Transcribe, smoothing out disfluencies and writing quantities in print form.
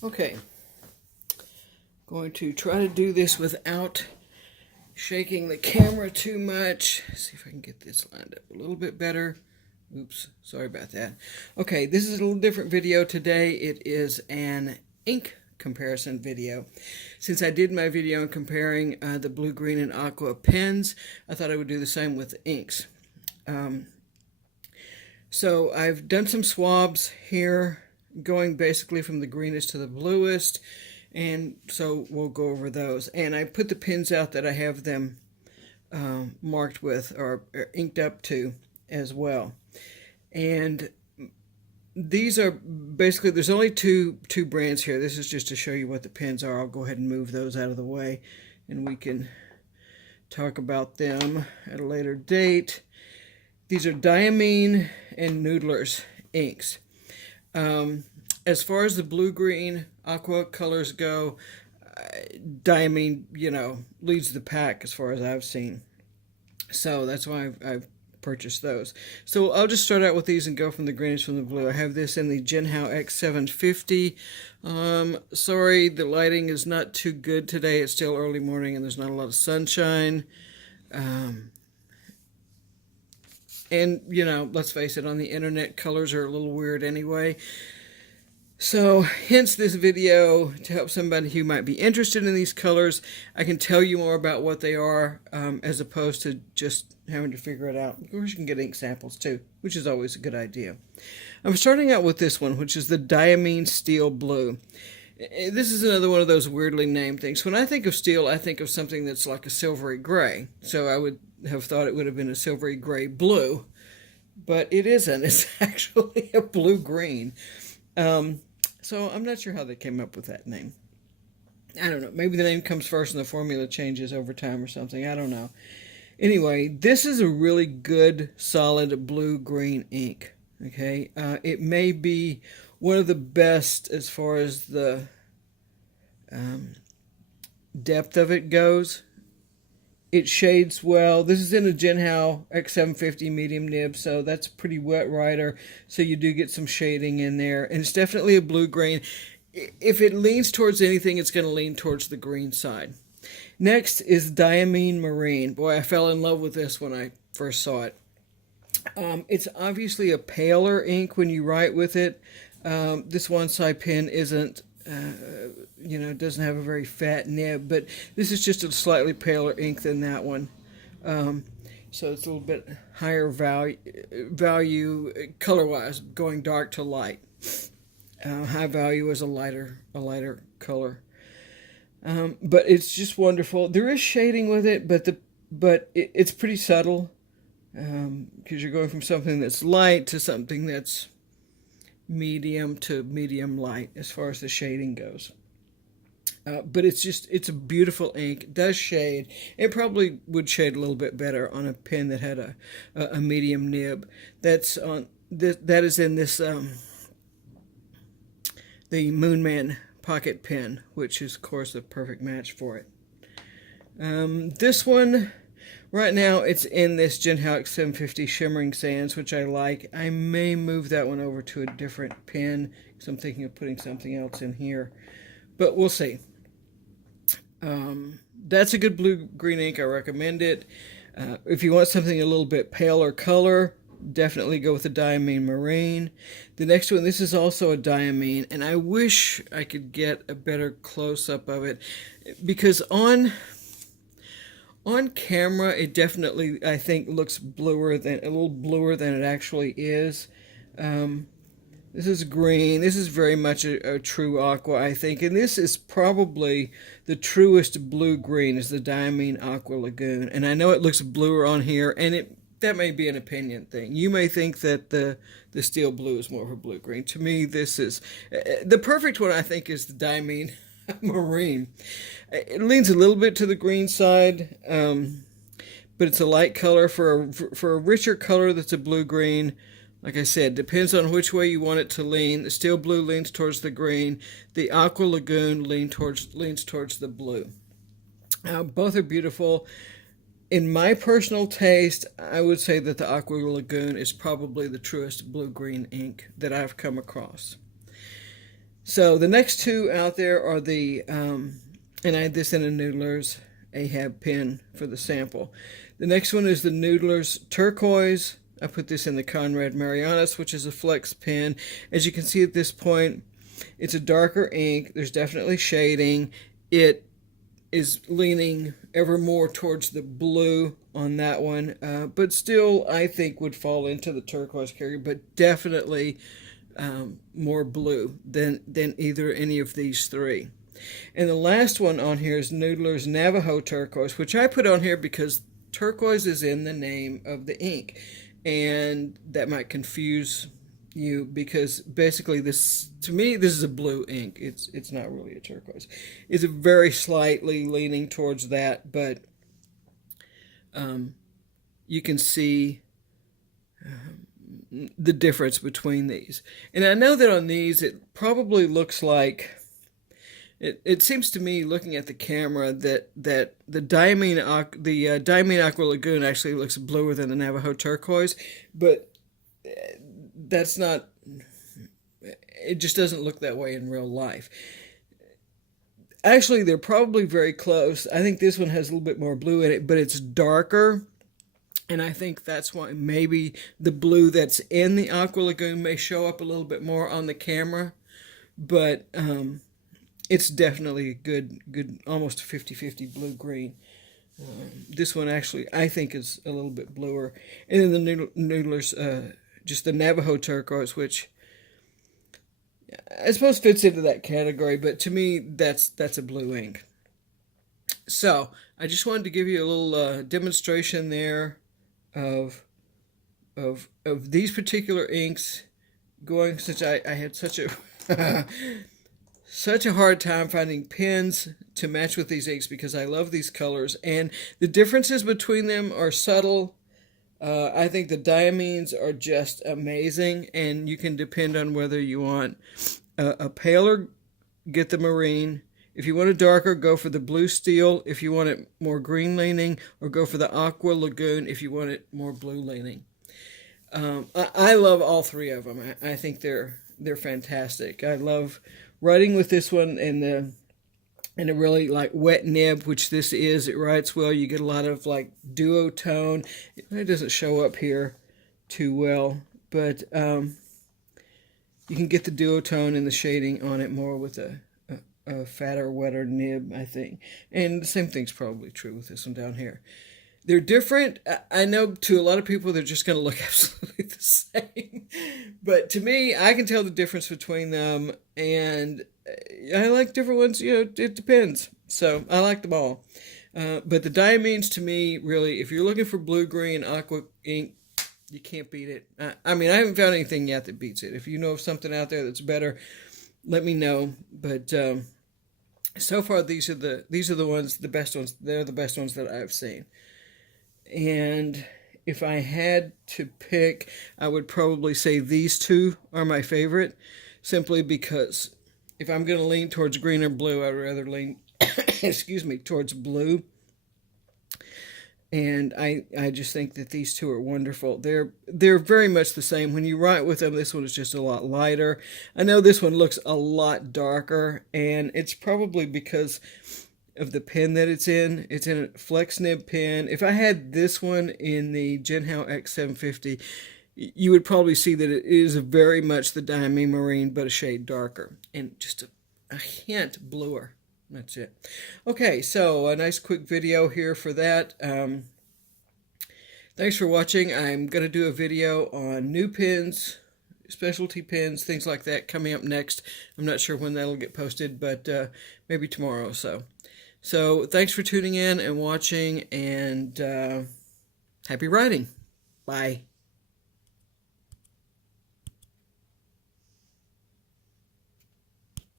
Okay, going to try to do this without shaking the camera too much. See if I can get this lined up a little bit better. Oops, sorry about that. Okay, this is a little different video today. It is an ink comparison video. Since I did my video on comparing the blue, green, and aqua pens, I thought I would do the same with the inks. So I've done some swabs here, going basically from the greenest to the bluest, and so we'll go over those. And I put the pins out that I have them marked with or inked up to as well. And these are basically, there's only two brands here. This is just to show you what the pins are. I'll go ahead and move those out of the way and we can talk about them at a later date. These are Diamine and Noodlers inks. As far as the blue, green, aqua colors go, Diamine, leads the pack as far as I've seen. So that's why I've purchased those. So I'll just start out with these and go from the greenish from the blue. I have this in the Jinhao X750. Sorry, the lighting is not too good today. It's still early morning and there's not a lot of sunshine. And, let's face it, on the internet, colors are a little weird anyway. So, hence this video, to help somebody who might be interested in these colors. I can tell you more about what they are, as opposed to just having to figure it out. Of course, you can get ink samples too, which is always a good idea. I'm starting out with this one, which is the Diamine Steel Blue. This is another one of those weirdly named things. When I think of steel, I think of something that's like a silvery gray. So I would have thought it would have been a silvery gray blue, but it isn't. It's actually a blue-green. So I'm not sure how they came up with that name. I don't know. Maybe the name comes first and the formula changes over time or something. I don't know. Anyway, this is a really good, solid blue-green ink. Okay, it may be one of the best as far as the depth of it goes. It shades well. This is in a Jinhao X750 medium nib, so that's a pretty wet writer, so you do get some shading in there. And it's definitely a blue-green. If it leans towards anything, it's going to lean towards the green side. Next is Diamine Marine. Boy, I fell in love with this when I first saw it. It's obviously a paler ink when you write with it. This one-side pen isn't, doesn't have a very fat nib, but this is just a slightly paler ink than that one. So it's a little bit higher value color-wise, going dark to light. High value is a lighter color. But it's just wonderful. There is shading with it, but it's pretty subtle, because you're going from something that's light to something that's medium to medium light as far as the shading goes. But it's a beautiful ink. It does shade. It probably would shade a little bit better on a pen that had a medium nib. That is in this the Moonman pocket pen, which is of course a perfect match for it. This one right now, it's in this Jinhao X750 Shimmering Sands, which I like. I may move that one over to a different pen because I'm thinking of putting something else in here, but we'll see. That's a good blue-green ink. I recommend it. If you want something a little bit paler color, definitely go with the Diamine Marine. The next one, this is also a Diamine, and I wish I could get a better close-up of it, because on camera, it definitely, I think, looks a little bluer than it actually is. This is green. This is very much a true aqua, I think. And this is probably the truest blue-green, is the Diamine Aqua Lagoon. And I know it looks bluer on here, and that may be an opinion thing. You may think that the steel blue is more of a blue-green. To me, this is the perfect one, I think, is the Diamine Marine. It leans a little bit to the green side, but it's a light color. For a richer color that's a blue-green, like I said, depends on which way you want it to lean. The steel blue leans towards the green. The Aqua Lagoon leans towards the blue. Both are beautiful. In my personal taste, I would say that the Aqua Lagoon is probably the truest blue-green ink that I've come across. So the next two out there are the, and I had this in a Noodlers Ahab pen for the sample. The next one is the Noodlers Turquoise. I put this in the Conrad Marianas, which is a flex pen. As you can see at this point, it's a darker ink. There's definitely shading. It is leaning ever more towards the blue on that one, but still I think would fall into the turquoise category, but definitely more blue than either any of these three. And the last one on here is Noodler's Navajo Turquoise, which I put on here because turquoise is in the name of the ink, and that might confuse you because basically this, to me, this is a blue ink. It's not really a turquoise. It's a very slightly leaning towards that, but you can see the difference between these. And I know that on these it probably looks like, it seems to me, looking at the camera, that the Diamine Aqua Lagoon actually looks bluer than the Navajo Turquoise, but that's not, it just doesn't look that way in real life. Actually, they're probably very close. I think this one has a little bit more blue in it, but it's darker. And I think that's why maybe the blue that's in the Aqua Lagoon may show up a little bit more on the camera. But it's definitely a good almost 50-50 blue-green. This one actually, I think, is a little bit bluer. And then the Noodlers, just the Navajo Turquoise, which I suppose fits into that category, but to me, that's a blue ink. So I just wanted to give you a little demonstration there of these particular inks going, since I had such a such a hard time finding pens to match with these inks because I love these colors, and the differences between them are subtle. I think the diamines are just amazing, and you can depend on whether you want a paler, get the marine. If you want a darker, go for the blue steel. If you want it more green leaning, or go for the Aqua Lagoon if you want it more blue leaning. I love all three of them. I think they're fantastic. I love writing with this one in a really like wet nib, which this is. It writes well. You get a lot of like duotone. It doesn't show up here too well, but you can get the duotone and the shading on it more with a fatter, wetter nib, I think. And the same thing's probably true with this one down here. They're different. I know to a lot of people they're just going to look absolutely the same. But to me, I can tell the difference between them. And I like different ones. You know, it depends. So I like them all. But the diamines, to me, really, if you're looking for blue-green aqua ink, you can't beat it. I mean, I haven't found anything yet that beats it. If you know of something out there that's better, let me know. But so far, these are the ones, the best ones. They're the best ones that I've seen. And if I had to pick, I would probably say these two are my favorite, simply because if I'm going to lean towards green or blue, I'd rather lean, excuse me, towards blue. And I just think that these two are wonderful. They're very much the same. When you write with them, this one is just a lot lighter. I know this one looks a lot darker, and it's probably because of the pen that it's in. It's in a flex nib pen. If I had this one in the Jinhao X750, you would probably see that it is very much the Diamine Marine, but a shade darker, and just a hint bluer. That's it. Okay, so a nice quick video here for that. Thanks for watching. I'm going to do a video on new pens, specialty pens, things like that coming up next. I'm not sure when that'll get posted, but maybe tomorrow. So thanks for tuning in and watching, and happy writing. Bye.